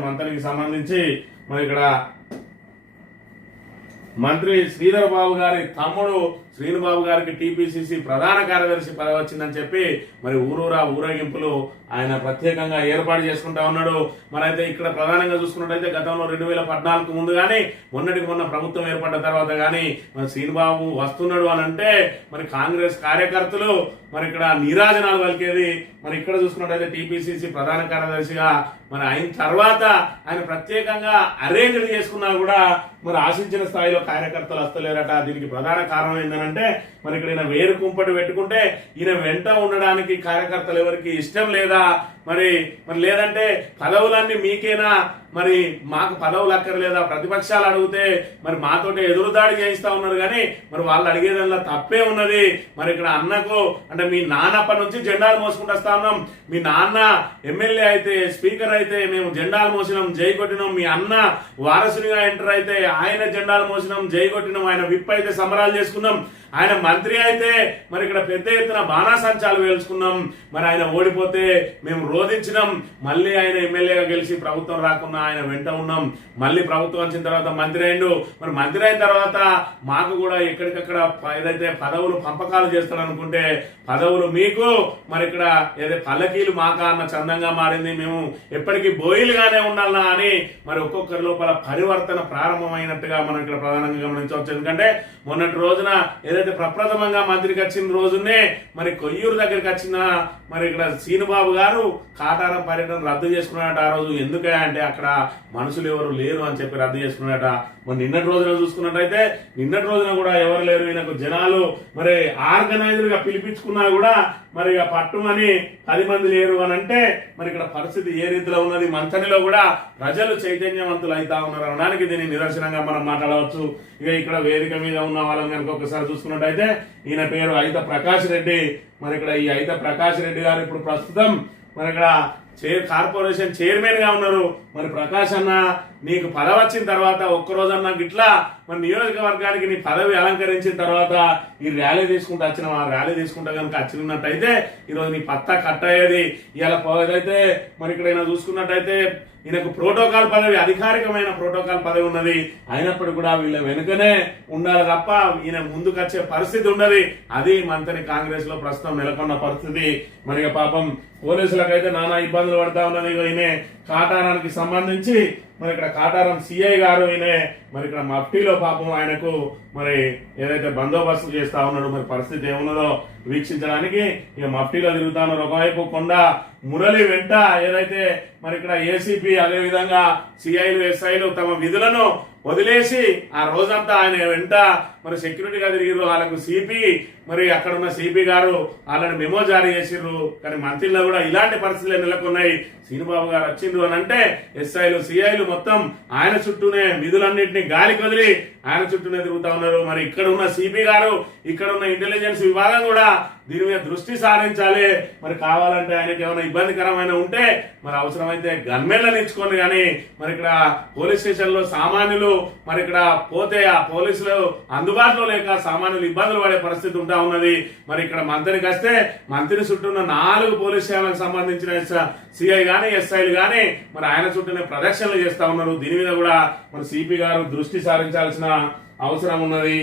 మంత్రికి సంబంధించి మరి ఇక్కడ మంత్రి శ్రీధర్ బాబు గారి తమ్ముడు శ్రీనుబాబు గారికి టీపీసీసీ ప్రధాన కార్యదర్శి పదవి వచ్చిందని చెప్పి మరి ఊరూరా ఊరేగింపులు ఆయన ప్రత్యేకంగా ఏర్పాటు చేసుకుంటా ఉన్నాడు. మరి అయితే ఇక్కడ ప్రధానంగా చూసుకున్నట్టయితే గతంలో 2014 ముందు కానీ మొన్నటికి మొన్న ప్రభుత్వం ఏర్పడ్డ తర్వాత కానీ మరి శ్రీనుబాబు వస్తున్నాడు అని అంటే మరి కాంగ్రెస్ కార్యకర్తలు మరి ఇక్కడ నీరాజనాలు పలికేది. మరి ఇక్కడ చూసుకున్నట్టయితే టీపీసీసీ ప్రధాన కార్యదర్శిగా మరి అయిన తర్వాత ఆయన ప్రత్యేకంగా అరేంజ్ చేసుకున్నా కూడా మరి ఆశించిన స్థాయిలో కార్యకర్తలు వస్తలేరట. దీనికి ప్రధాన కారణం ఏంటంటే మరి ఇక్కడ ఈయన వేరు కుంపటి పెట్టుకుంటే ఈయన వెంట ఉండడానికి కార్యకర్తలు ఎవరికి ఇష్టం లేదా, మరి లేదంటే పదవులన్నీ మీకేనా, మరి మాకు పదవులు అక్కర్లేదా, ప్రతిపక్షాలు అడిగితే మరి మాతోటి ఎదురుదాడి చేయిస్తా ఉన్నారు కానీ మరి వాళ్ళు అడిగేదానిలో తప్పే ఉన్నది. మరి ఇక్కడ అన్నకు అంటే మీ నాన్నప్పటి నుంచి జెండాలు మోసుకుంటూ వస్తా ఉన్నాం, మీ నాన్న ఎమ్మెల్యే అయితే స్పీకర్ అయితే మేము జెండాలు మోసినాం జై కొట్టినాం, మీ అన్న వారసునిగా ఎంటర్ అయితే ఆయన జెండాలు మోసినాం జై కొట్టినాం, ఆయన విప్ అయితే సంబరాలు చేసుకున్నాం, ఆయన మంత్రి అయితే మరి ఇక్కడ పెద్ద ఎత్తున బాణాసంచాలు వేల్చుకున్నాం, మరి ఆయన ఓడిపోతే మేము రోధించినాం, మళ్ళీ ఆయన ఎమ్మెల్యేగా గెలిచి ప్రభుత్వం రాకున్నా ఆయన వెంట ఉన్నాం, మళ్ళీ ప్రభుత్వం వచ్చిన తర్వాత మంత్రి అయిండు. మరి మంత్రి అయిన తర్వాత మాకు కూడా ఎక్కడికక్కడ ఏదైతే పదవులు పంపకాలు చేస్తాడు అనుకుంటే పదవులు మీకు మరి ఇక్కడ ఏదైతే పల్లకీలు మాకా అన్న చందంగా మారింది, మేము ఎప్పటికీ బోయిలుగానే ఉండాలన్నా అని మరి ఒక్కొక్కరి లోపల పరివర్తన ప్రారంభమైనట్టుగా మనం ఇక్కడ ప్రధానంగా గమనించవచ్చు. ఎందుకంటే మొన్నటి రోజున ఏదైతే ప్రప్రథమంగా మంత్రికి వచ్చిన రోజునే మరి కొయ్యూరు దగ్గరికి వచ్చిన మరి ఇక్కడ శ్రీనుబాబు గారు కాటారం పర్యటన రద్దు చేసుకున్నాడట. ఆ రోజు ఎందుకే అంటే అక్కడ మనుషులు ఎవరు లేరు అని చెప్పి రద్దు చేసుకున్నాడట. మరి నిన్నటి రోజున చూసుకున్నట్టయితే నిన్నటి రోజున కూడా ఎవరు లేరు, ఈయనకు జనాలు మరి ఆర్గనైజర్ గా పిలిపించుకున్నా కూడా మరి పట్టుమని 10 మంది లేరు అని అంటే మరి ఇక్కడ పరిస్థితి ఏ రీతిలో ఉన్నది, మంతనిలో కూడా ప్రజలు చైతన్యవంతులు అవుతా ఉన్నారు అనడానికి దీన్ని నిదర్శనంగా మనం మాట్లాడవచ్చు. ఇక ఇక్కడ వేదిక మీద ఉన్న వాళ్ళని కనుక ఒకసారి చూసుకున్నట్టయితే ఈయన పేరు అయిత ప్రకాష్ రెడ్డి. మరి ఇక్కడ ఈ అయిత ప్రకాష్ రెడ్డి గారు ఇప్పుడు ప్రస్తుతం మరి ఇక్కడ కార్పొరేషన్ చైర్మన్ గా ఉన్నారు. మరి ప్రకాష్ అన్న నీకు పదవి వచ్చిన తర్వాత ఒక్కరోజన్నా గిట్లా మరి నియోజకవర్గానికి నీ పదవి అలంకరించిన తర్వాత ఈ ర్యాలీ తీసుకుంటూ వచ్చిన ర్యాలీ తీసుకుంటా కనుక వచ్చినట్టయితే ఈరోజు నీ పత్తా కట్ అయ్యేది. ఇలా ఏదైతే మరి ఇక్కడ ఈయన చూసుకున్నట్టయితే ఈయనకు ప్రోటోకాల్ పదవి అధికారికమైన ప్రోటోకాల్ పదవి ఉన్నది, అయినప్పటికీ కూడా వీళ్ళ వెనుకనే ఉండాలి తప్ప ఈయన ముందుకు వచ్చే పరిస్థితి ఉండదు. అది మంత్రి కాంగ్రెస్ లో ప్రస్తుతం నెలకొన్న పరిస్థితి. మరి పాపం పోలీసులకైతే నానా ఇబ్బందులు పడతా ఉన్నది. ఈయన కాటారానికి సంబంధించి మరి ఇక్కడ కాటారం సిఐ గారు ఈయన మరి ఇక్కడ మఫ్టీలో పాపం ఆయనకు మరి ఏదైతే బందోబస్తు చేస్తా ఉన్నాడు, మరి పరిస్థితి ఏమున్నదో వీక్షించడానికి ఇక మఫ్టీలో తిరుగుతా ఉన్నారు. ఒకవైపు కొండ మురళి వెంట ఏదైతే మరి ఇక్కడ ఏసీపీ అదే విధంగా సిఐలు ఎస్ఐలు తమ విధులను వదిలేసి ఆ రోజంతా ఆయన వెంట మరి సెక్యూరిటీగా తిరిగిరు. వాళ్ళకు సిపి మరి అక్కడ ఉన్న సిపి గారు వాళ్ళని మెమో జారీ చేసిర్రు. కానీ మంత్రిలో కూడా ఇలాంటి పరిస్థితులు నెలకొన్నాయి. శ్రీనుబాబు గారు వచ్చిండ్రు అని అంటే ఎస్ఐలు సిఐలు మొత్తం ఆయన చుట్టూనే విధులన్నింటినీ గాలికి వదిలి ఆయన చుట్టూనే తిరుగుతా ఉన్నారు. మరి ఇక్కడ ఉన్న సిపి గారు ఇక్కడ ఉన్న ఇంటెలిజెన్స్ విభాగం కూడా దీని మీద దృష్టి సారించాలి. మరి కావాలంటే ఆయనకి ఏమైనా ఇబ్బందికరమైన ఉంటే మరి అవసరమైతే గన్మెన్లను ఇచ్చుకోండి, కానీ మరి ఇక్కడ పోలీస్ స్టేషన్ లో సామాన్యులు మరి ఇక్కడ పోతే ఆ పోలీసులు అందుబాటులో లేక సామాన్యులు ఇబ్బందులు పడే పరిస్థితి ఉంటా ఉన్నది. మరి ఇక్కడ మంత్రికి వస్తే మంత్రి చుట్టూ ఉన్న 4 పోలీస్ స్టేషన్లకు సంబంధించిన సిఐ గాని ఎస్ఐలు గాని మరి ఆయన చుట్టూనే ప్రదక్షిణలు చేస్తా ఉన్నారు. దీని మీద కూడా మరి సిపి గారు దృష్టి సారించాల్సిన అవసరం ఉన్నది.